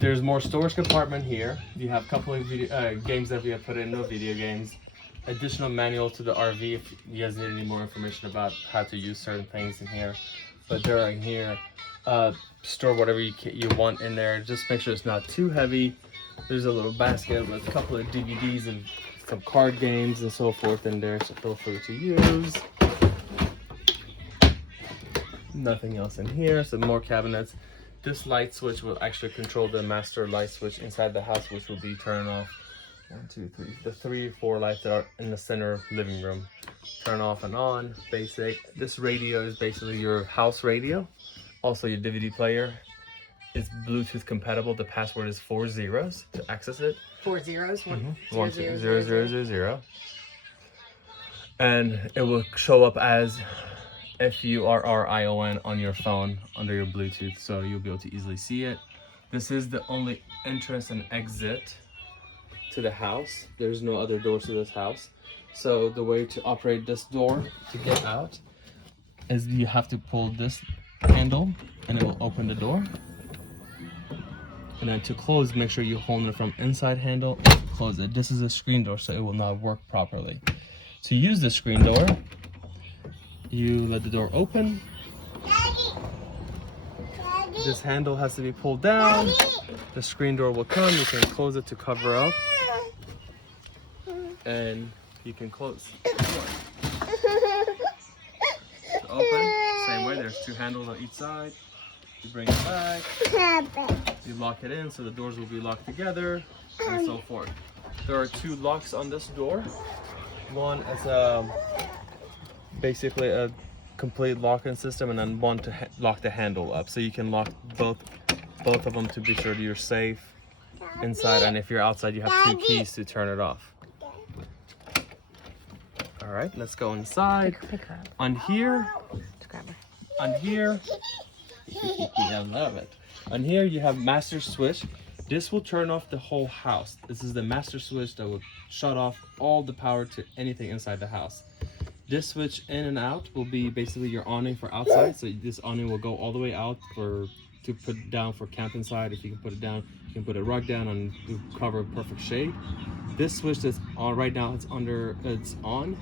There's more storage compartment here. You have a couple of games that we have put in, no video games. Additional manual to the RV if you guys need any more information about how to use certain things in here. But they're in here. Store whatever you want in there. Just make sure it's not too heavy. There's a little basket with a couple of DVDs and some card games and so forth in there, so feel free to use. Nothing else in here. Some more cabinets. This light switch will actually control the master light switch inside the house, which will be turning off 1, 2, 3, the 3 or 4 lights that are in the center living room. Turn off and on, basic. This radio is basically your house radio. Also your DVD player. It's Bluetooth compatible. The password is 4 zeros to access it. 4 zeros? 1, 1 2 0 0 0 0. And it will show up as FURRION on your phone under your Bluetooth, so you'll be able to easily see it. This is the only entrance and exit to the house. There's no other doors to this house. So the way to operate this door to get out is you have to pull this handle and it will open the door. And then to close, make sure you hold it from inside handle and close it. This is a screen door, so it will not work properly. To use the screen door, you let the door open. This handle has to be pulled down. The screen door will come. You can close it to cover up. And you can close. To open, same way, there's 2 handles on each side. You bring it back, you lock it in so the doors will be locked together, and so forth. There are 2 locks on this door. One is basically a complete locking system, and then one to lock the handle up. So you can lock both of them to be sure that you're safe inside, and if you're outside you have 2 keys to turn it off. All right, let's go inside. Pick her up. On here, Grab her. on here, I love it. On here you have master switch. This will turn off the whole house. This is the master switch that will shut off all the power to anything inside the house. This switch in and out will be basically your awning for outside. So this awning will go all the way out to put down for camp inside. If you can put it down, you can put a rug down and cover perfect shade. This switch that's on right now, it's on.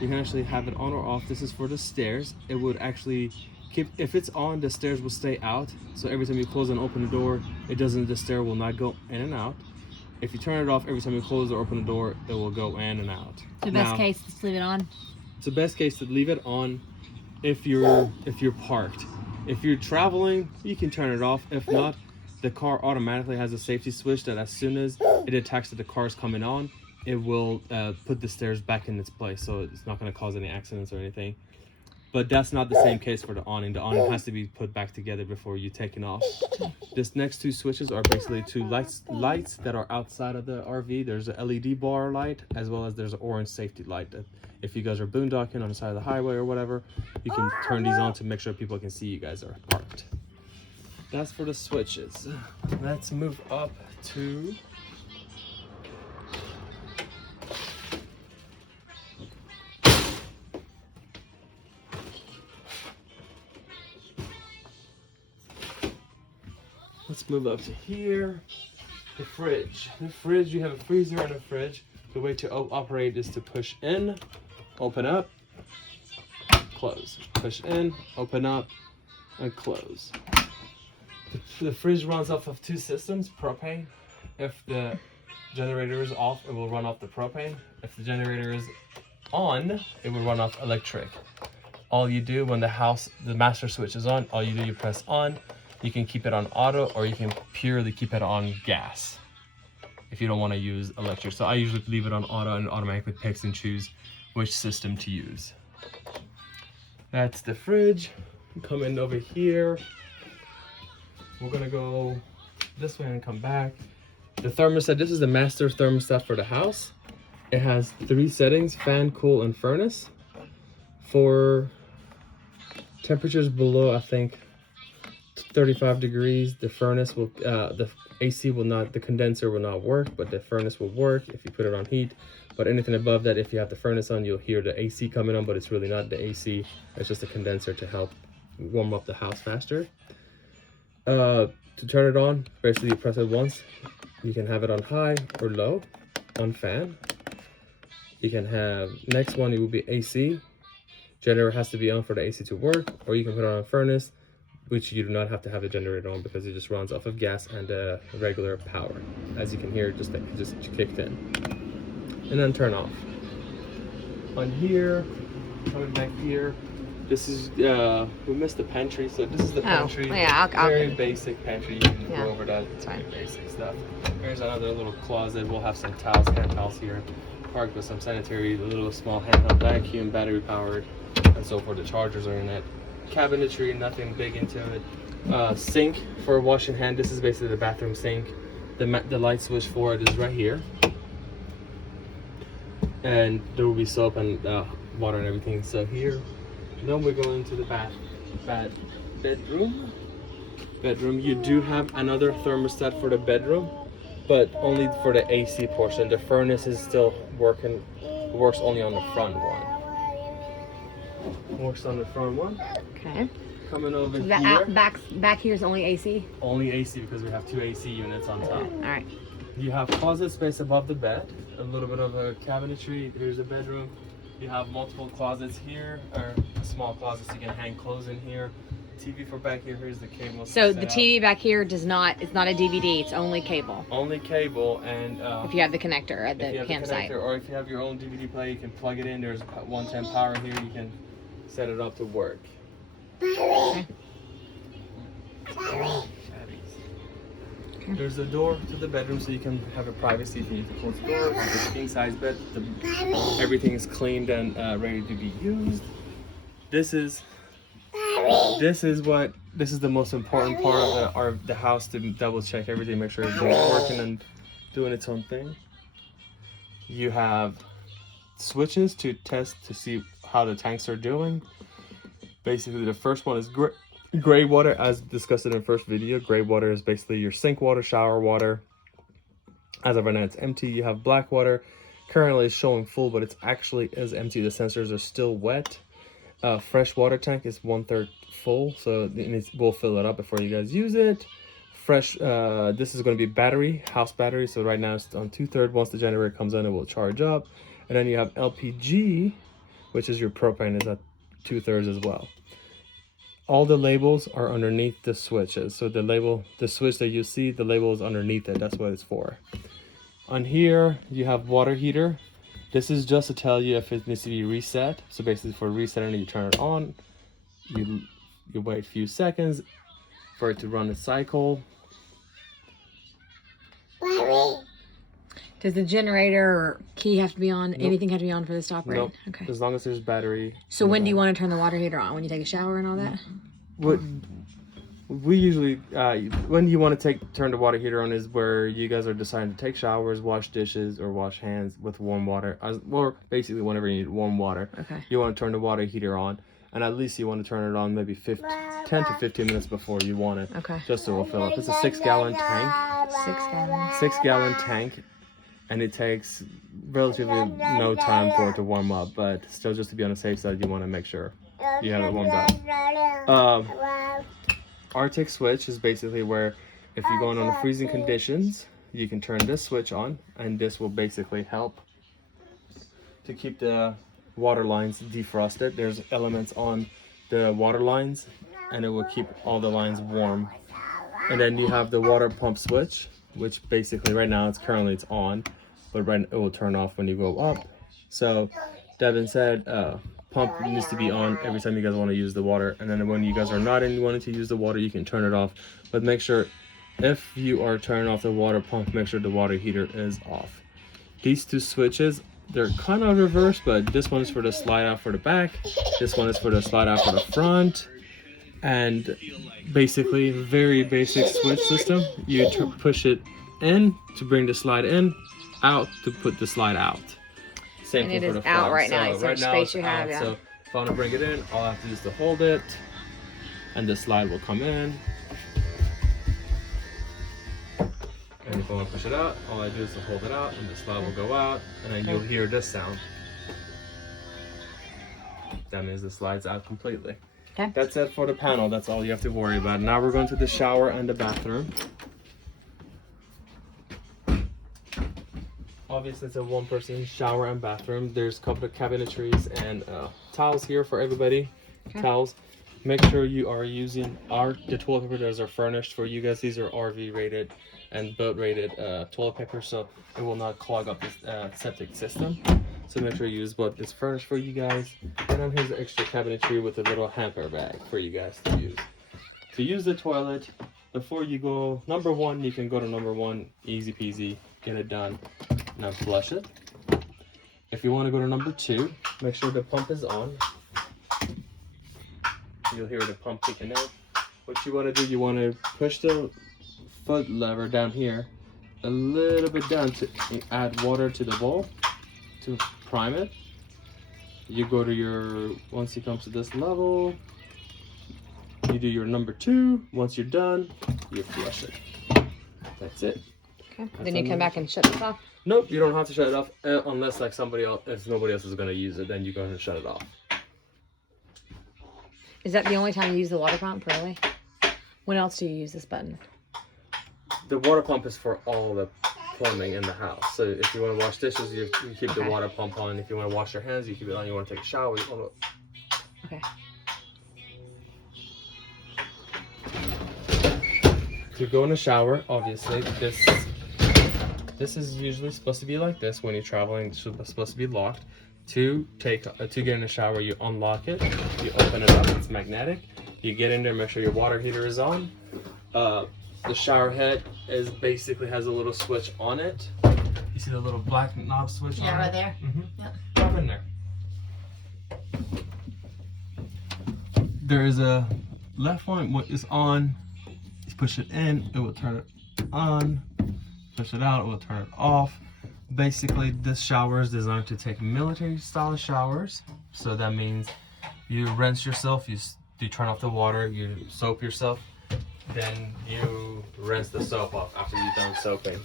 You can actually have it on or off. This is for the stairs. It would actually if it's on, the stairs will stay out. So every time you close and open the door, the stair will not go in and out. If you turn it off, every time you close or open the door, it will go in and out. The best case is to leave it on. It's the best case to leave it on if you're parked. If you're traveling, you can turn it off. If not, the car automatically has a safety switch that as soon as it detects that the car is coming on, it will put the stairs back in its place, so it's not going to cause any accidents or anything. But that's not the same case for the awning. The awning has to be put back together before you take it off. This next 2 switches are basically 2 lights that are outside of the RV. There's a LED bar light, as well as there's an orange safety light that if you guys are boondocking on the side of the highway or whatever, you can turn these on to make sure people can see you guys are parked. That's for the switches. Let's move up to here. The fridge. The fridge, you have a freezer and a fridge. The way to operate is to push in, open up, close. Push in, open up, and close. The fridge runs off of 2 systems, propane. If the generator is off, it will run off the propane. If the generator is on, it will run off electric. All you do when the master switch is on, you press on. You can keep it on auto, or you can purely keep it on gas if you don't want to use electric. So I usually leave it on auto, and it automatically picks and choose which system to use. That's the fridge. Come in over here. We're gonna go this way and come back. The thermostat, this is the master thermostat for the house. It has 3 settings: fan, cool, and furnace. For temperatures below, I think 35 degrees, the furnace will the AC will not, the condenser will not work, but the furnace will work if you put it on heat. But anything above that, if you have the furnace on, you'll hear the AC coming on, but it's really not the AC, it's just a condenser to help warm up the house faster. To to turn it on, basically you press it once. You can have it on high or low, on fan. You can have, next one, it will be AC. Generator has to be on for the AC to work, or you can put it on a furnace, which you do not have to have the generator on because it just runs off of gas and regular power. As you can hear, it just kicked in. And then turn off. On here, coming back here, this is, we missed the pantry, so this is the pantry. Yeah, I'll very basic pantry. You can yeah, go over that. that's fine. Basic stuff. Here's another little closet. We'll have some towels, hand towels here. Parked with some sanitary, a little small handheld vacuum, battery powered, and so forth. The chargers are in it. Cabinetry, nothing big into it. Sink for washing hand. This is basically the bathroom sink. The light switch for it is right here. And there will be soap and water and everything. So here, then we're going to the bedroom. You do have another thermostat for the bedroom, but only for the AC portion. The furnace is still working. Works only on the front one. Works on the front one. Okay. Coming over So here. back here is only AC? Only AC because we have 2 AC units on top. All right. You have closet space above the bed, a little bit of a cabinetry. Here's a bedroom. You have multiple closets here, or small closets you can hang clothes in here. TV for back here. Here's the cable. So the TV back here it's not a DVD, it's only cable. Only cable, and If you have the connector at the if you have campsite. the connector, or if you have your own DVD player, you can plug it in. There's 110 power here. You can set it up to work. Okay. There's a door to the bedroom so you can have a privacy if you need to close the door. It's a king size bed. Everything is cleaned and ready to be used. This is the most important part of the house, to double check everything, make sure everything's working and doing its own thing. You have switches to test to see how the tanks are doing. Basically, the first one is gray water, as discussed in the first video. Gray water is basically your sink water, shower water. As of right now, it's empty. You have black water. Currently it's showing full, but it's actually is empty. The sensors are still wet. Fresh water tank is 1/3 full, so we'll fill it up before you guys use it. Fresh, this is going to be battery, house battery. So right now it's on 2/3. Once the generator comes in, it will charge up. And then you have LPG, which is your propane, is at 2/3 as well. All the labels are underneath the switches. So the switch that you see, the label is underneath it. That's what it's for. On here, you have water heater. This is just to tell you if it needs to be reset. So basically for resetting it, you turn it on. You wait a few seconds for it to run its cycle. Does the generator or key have to be on? Nope. Anything have to be on for this to operate? Nope. Okay. As long as there's battery. So when do you want to turn the water heater on? When you take a shower and all that? What we usually, when you want to turn the water heater on is where you guys are deciding to take showers, wash dishes, or wash hands with warm water. Or basically whenever you need warm water. Okay. You want to turn the water heater on. And at least you want to turn it on maybe 10 to 15 minutes before you want it. Okay. Just so it'll fill up. It's a 6-gallon tank. 6 gallons. 6-gallon tank. And it takes relatively no time for it to warm up. But still, just to be on the safe side, you want to make sure you have it warmed up. Arctic switch is basically where if you're going on freezing conditions, you can turn this switch on. And this will basically help to keep the water lines defrosted. There's elements on the water lines and it will keep all the lines warm. And then you have the water pump switch, which basically right now it's on, but it will turn off when you go up. So Devin said pump needs to be on every time you guys want to use the water, and then when you guys are not wanting to use the water, you can turn it off. But make sure if you are turning off the water pump, make sure the water heater is off. These two switches, they're kind of reversed, but this one is for the slide out for the back, this one is for the slide out for the front. And basically very basic switch system. You push it in to bring the slide in, out to put the slide out. Same And thing it for is the out front. right now. So It's how right much now space it's you have, out. yeah. So if I want to bring it in, all I have to do is to hold it, and the slide will come in. And if I want to push it out, all I do is to hold it out, and the slide will go out, and then you'll hear this sound. That means the slide's out completely. Okay. That's it for the panel. That's all you have to worry about. Now we're going to the shower and the bathroom. Obviously, it's a one-person shower and bathroom. There's a couple of cabinetries and towels here for everybody. Okay. Towels. Make sure you are using the toilet paper that are furnished for you guys. These are RV rated and boat rated toilet paper, so it will not clog up this septic system. So make sure you use what is furnished for you guys. And then here's an extra cabinetry with a little hamper bag for you guys to use. To use the toilet, before you go number one, you can go to number one, easy peasy, get it done. Now flush it. If you want to go to number two, make sure the pump is on. You'll hear the pump kicking in. What you want to do, you want to push the foot lever down here a little bit down to add water to the bowl to prime it. You go to your, once it comes to this level, you do your number two. Once you're done, you flush it. That's it. Okay. Then you come back and shut it off? Nope, you don't have to shut it off unless like somebody else, if nobody else is going to use it, then you go ahead and shut it off. Is that the only time you use the water pump, really? When else do you use this button? The water pump is for all the plumbing in the house. So if you want to wash dishes, you keep the water pump on. If you want to wash your hands, you keep it on. You want to take a shower, you want to... Okay. To go in a shower, obviously, this is usually supposed to be like this when you're traveling. It's supposed to be locked. To get in the shower, you unlock it, you open it up, it's magnetic. You get in there, make sure your water heater is on. The shower head basically has a little switch on it. You see the little black knob switch on it? Yeah, right there. Mm-hmm. Yep. Drop in there. There is a left one, what is on. You push it in, it will turn it on. Push it out, it will turn it off. Basically, this shower is designed to take military style showers. So that means you rinse yourself, you turn off the water, you soap yourself, then you rinse the soap off after you're done soaping.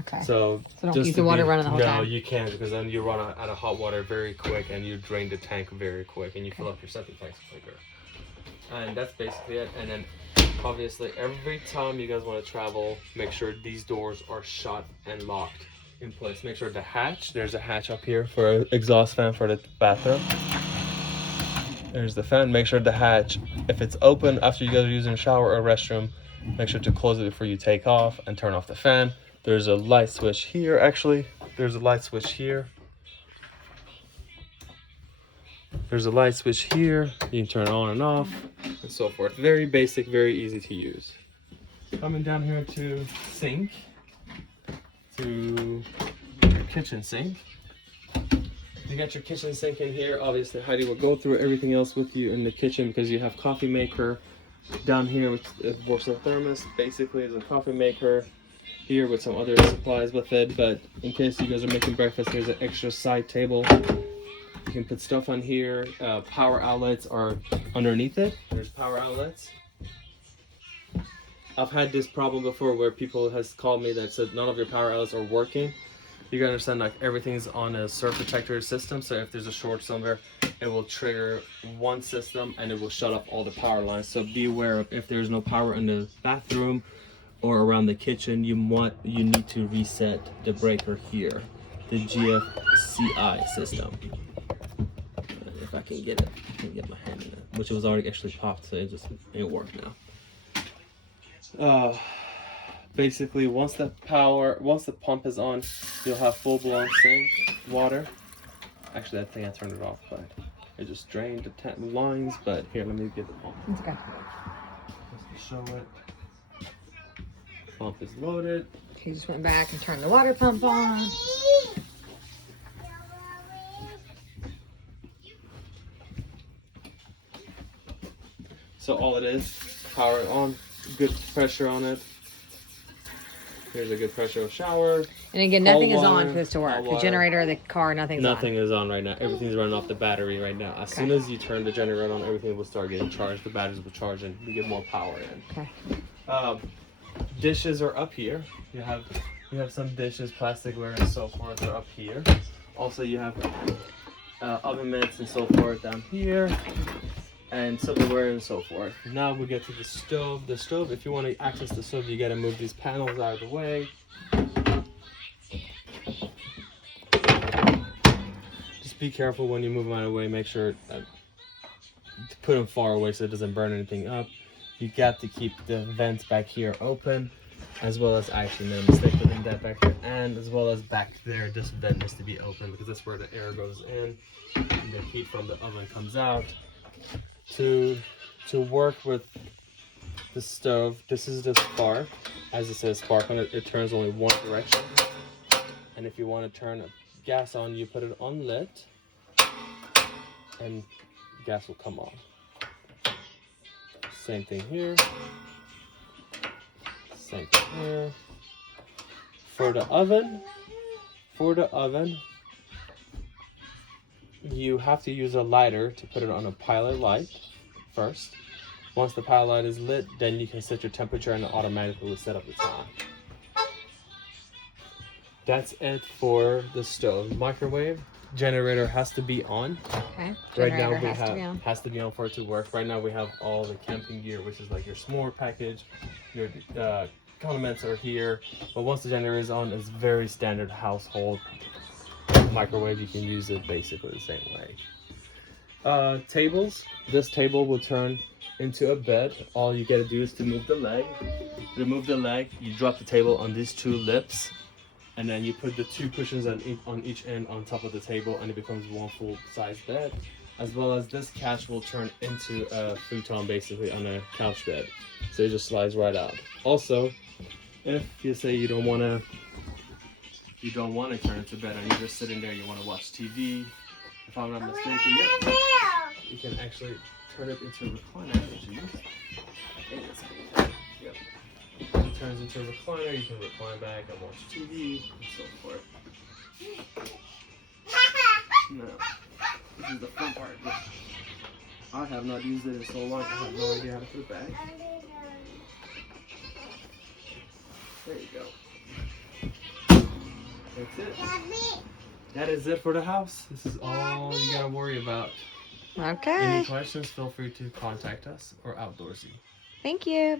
Okay. So don't keep the water running the whole time? No, you can't, because then you run out of hot water very quick and you drain the tank very quick and you fill up your septic tanks quicker. And that's basically it. And then obviously every time you guys want to travel, make sure these doors are shut and locked in place. Make sure there's a hatch up here for an exhaust fan for the bathroom. There's the fan. Make sure the hatch, if it's open after you guys are using a shower or restroom, make sure to close it before you take off and turn off the fan. There's a light switch here, actually. There's a light switch here. There's a light switch here. You can turn it on and off and so forth. Very basic, very easy to use. Coming down here to sink. To your kitchen sink. You got your kitchen sink in here. Obviously, Heidi will go through everything else with you in the kitchen because you have coffee maker down here with a Borsa thermos. Basically, is a coffee maker here with some other supplies with it. But in case you guys are making breakfast, there's an extra side table. You can put stuff on here. Power outlets are underneath it. There's power outlets. I've had this problem before where people has called me that said none of your power outlets are working. You gotta understand, like, everything's on a surge protector system, so if there's a short somewhere, it will trigger one system and it will shut off all the power lines. So be aware of if there's no power in the bathroom or around the kitchen, you need to reset the breaker here, the GFCI system. If I can get it, I can get my hand in it, which was already actually popped, so it worked now. Basically, once the pump is on, you'll have full-blown sink water. Actually, I think I turned it off, but it just drained the lines. But here, let me get the pump. It's okay. Just to show it. Pump is loaded. He just went back and turned the water pump on. So all it is, power on, good pressure on it. Here's a good pressure of shower. And again, nothing is on for this to work. The generator, the car, nothing is on right now. Everything's running off the battery right now. As soon as you turn the generator on, everything will start getting charged. The batteries will charge and we get more power in. Okay. Dishes are up here. You have some dishes, plasticware and so forth are up here. Also, you have oven mitts and so forth down here. and Silverware and so forth. Now we get to the stove. The stove, if you want to access the stove, you gotta move these panels out of the way. Just be careful when you move them out of the way. Make sure to put them far away so it doesn't burn anything up. You got to keep the vents back here open, as well as, actually made a mistake putting that back here, and as well as back there, this vent needs to be open because that's where the air goes in and the heat from the oven comes out. To work with the stove, this is the spark. As it says spark on it, it turns only one direction. And if you want to turn gas on, you put it on lit, and gas will come on. Same thing here. Same thing here. For the oven, you have to use a lighter to put it on a pilot light first. Once the pilot light is lit, then you can set your temperature and it automatically will set up the time. That's it for the stove. Microwave, generator has to be on. Okay. Right now Generator has to be on for it to work. Right now we have all the camping gear, which is like your s'more package, your condiments are here. But once the generator is on, it's very standard household microwave. You can use it basically the same way. Tables. This table will turn into a bed. All you gotta do is to move the leg. Remove the leg. You drop the table on these two lips, and then you put the two cushions on each end on top of the table, and it becomes one full-size bed. As well as this couch will turn into a futon, basically, on a couch bed. So it just slides right out. Also, if you say you don't want to turn it to bed and you're just sitting there, you want to watch TV, if I'm not mistaken, yeah, you can actually turn it into a recliner. Yep. It turns into a recliner. You can recline back and watch TV and so forth. Now, this is the fun part. I have not used it in so long. I have no idea how to put it back. There you go. That's it. That is it for the house. This is all you gotta worry about. Okay. Any questions, feel free to contact us or Outdoorsy. Thank you. Bye.